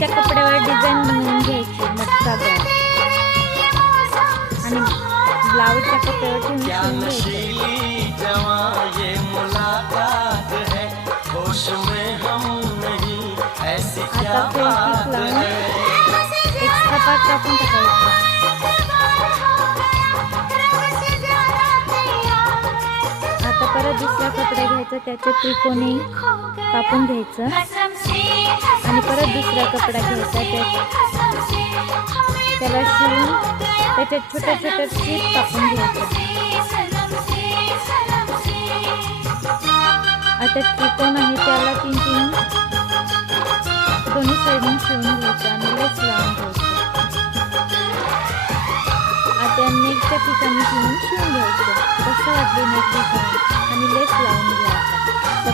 नेकच्या कपड्यावर डिझाईन बनवून घ्यायची मटका गळा आणि ब्लाऊजच्या कपड्यावर ठेवून शिवून घ्यायचं. आता फेस लावून एक्स्ट्रा पार्ट कापून टाकायचा. आता परत दुसरा कपडा घ्यायचा, त्याचे त्रिकोणी कापून घ्यायचं आणि परत दुसरा कपडा घ्यायचा, त्याला शिवून त्याच्यात छोट्या छोट्या स्ट्रीप कापून घ्यायचं. आता त्रिकोण आहे त्याला 3-3 दोन्ही साईडून शिवून घ्यायचं आणि लेस लावून घ्यायचं. आता नेकच्या ठिकाणी शिवून घ्यायचं. कसं वाटली नेक डिझाईन आणि लेस लावून घ्यायचं.